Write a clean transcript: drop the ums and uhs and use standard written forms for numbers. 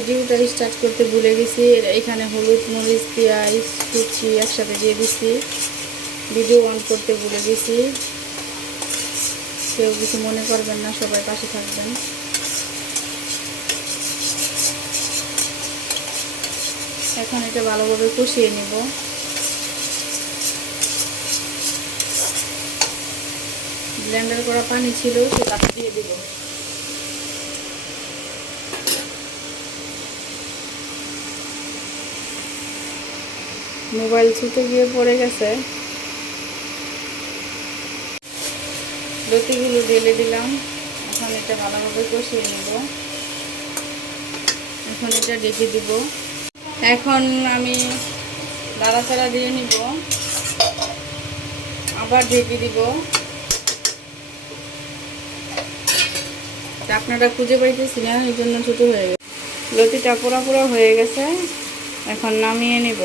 ভিডিওটা স্টার্ট করতে ভুলে গেছি। এখানে হলুদ, মরিচ, পেঁয়াজ কুচি একসাথে দিয়ে দিচ্ছি। ভিডিও অন করতে ভুলে গেছি, কেউ কিছু মনে করবেন না, সবাই পাশে থাকবেন। এখন এটা ভালোভাবে কষিয়ে নিব। ব্লেন্ডার করা পানি ছিল সেটা দিয়ে দিব। মোবাইল ছুটে গিয়ে পড়ে গেছে। লতিগুলো ঢেলে দিলাম। এখন এটা ভালোভাবে কষিয়ে নেব। এখন এটা ঢেকে দিব। এখন আমি নাড়াচাড়া দিয়ে নিব, আবার ঢেকে দিব। আপনারা খুঁজে পাইতেছি না, এই জন্য ছোটো হয়ে গেছে। লতিটা পোড়া পোড়া হয়ে গেছে, এখন নামিয়ে নিব।